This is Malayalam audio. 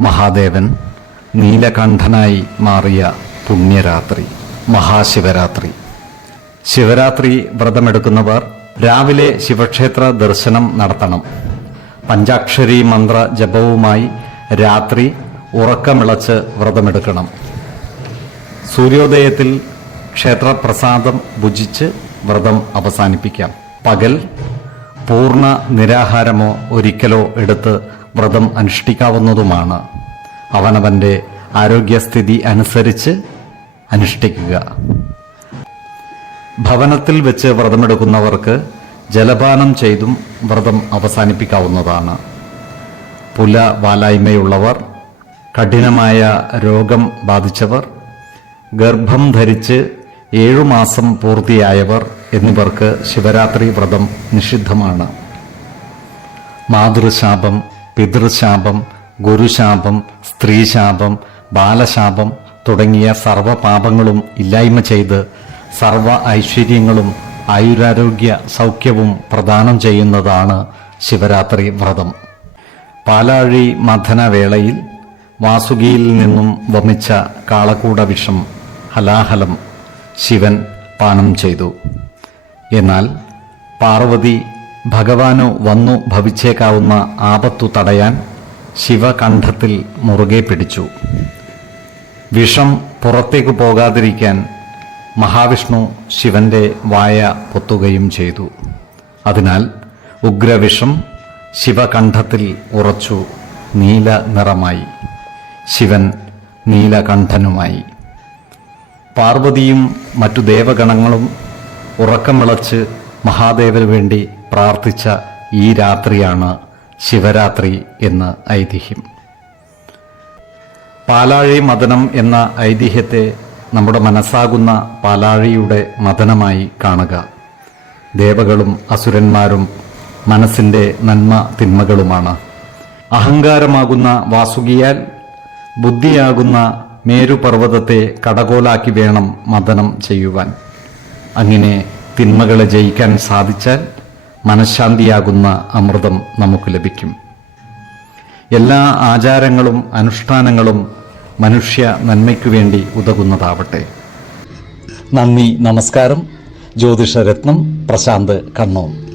മഹാദേവൻ നീലകണ്ഠനായി മാറിയ പുണ്യരാത്രി മഹാശിവരാത്രി. ശിവരാത്രി വ്രതമെടുക്കുന്നവർ രാവിലെ ശിവക്ഷേത്ര ദർശനം നടത്തണം. പഞ്ചാക്ഷരി മന്ത്ര ജപവുമായി രാത്രി ഉറക്കമിളച്ച് വ്രതമെടുക്കണം. സൂര്യോദയത്തിൽ ക്ഷേത്രപ്രസാദം ഭുജിച്ച് വ്രതം അവസാനിപ്പിക്കാം. പകൽ പൂർണ നിരാഹാരമോ ഒരിക്കലോ എടുത്ത് വ്രതം അനുഷ്ഠിക്കാവുന്നതുമാണ്. അവനവന്റെ ആരോഗ്യസ്ഥിതി അനുസരിച്ച് അനുഷ്ഠിക്കുക. ഭവനത്തിൽ വെച്ച് വ്രതമെടുക്കുന്നവർക്ക് ജലപാനം ചെയ്തും വ്രതം അവസാനിപ്പിക്കാവുന്നതാണ്. പുല വാലായ്മയുള്ളവർ കഠിനമായ രോഗം ബാധിച്ചവർ ഗർഭം ധരിച്ച് ഏഴുമാസം പൂർത്തിയായവർ എന്നിവർക്ക് ശിവരാത്രി വ്രതം നിഷിദ്ധമാണ്. മാതൃശാപം പിതൃശാപം ഗുരുശാപം സ്ത്രീശാപം ബാലശാപം തുടങ്ങിയ സർവപാപങ്ങളും ഇല്ലായ്മ ചെയ്ത് സർവ ഐശ്വര്യങ്ങളും ആയുരാരോഗ്യ സൗഖ്യവും പ്രദാനം ചെയ്യുന്നതാണ് ശിവരാത്രി വ്രതം. പാലാഴി മഥനവേളയിൽ വാസുകിയിൽ നിന്നും വമിച്ച കാളക്കൂട വിഷം ഹലാഹലം ശിവൻ പാനം ചെയ്തു. എന്നാൽ പാർവതി ഭഗവാനു വന്നു ഭവിച്ചേക്കാവുന്ന ആപത്തു തടയാൻ ശിവകണ്ഠത്തിൽ മുറുകെ പിടിച്ചു. വിഷം പുറത്തേക്ക് പോകാതിരിക്കാൻ മഹാവിഷ്ണു ശിവന്റെ വായ പൊത്തുകയും ചെയ്തു. അതിനാൽ ഉഗ്രവിഷം ശിവകണ്ഠത്തിൽ ഉറച്ചു നീല നിറമായി ശിവൻ നീലകണ്ഠനുമായി. പാർവതിയും മറ്റു ദേവഗണങ്ങളും ഉറക്കം വിളച്ച് മഹാദേവന് വേണ്ടി പ്രാർത്ഥിച്ച ഈ രാത്രിയാണ് ശിവരാത്രി എന്ന് ഐതിഹ്യം. പാലാഴി മദനം എന്ന ഐതിഹ്യത്തെ നമ്മുടെ മനസ്സാകുന്ന പാലാഴിയുടെ മദനമായി കാണുക. ദേവകളും അസുരന്മാരും മനസ്സിന്റെ നന്മ തിന്മകളുമാണ്. അഹങ്കാരമാകുന്ന വാസുകിയാൽ ബുദ്ധിയാകുന്ന മേരുപർവതത്തെ കടകോലാക്കി വേണം മദനം ചെയ്യുവാൻ. അങ്ങനെ തിന്മകളെ ജയിക്കാൻ സാധിച്ചാൽ മനഃശാന്തിയാകുന്ന അമൃതം നമുക്ക് ലഭിക്കും. എല്ലാ ആചാരങ്ങളും അനുഷ്ഠാനങ്ങളും മനുഷ്യ നന്മയ്ക്കു വേണ്ടി ഉതകുന്നതാവട്ടെ. നന്ദി നമസ്കാരം. ജ്യോതിഷരത്നം പ്രശാന്ത് കണ്ണോം.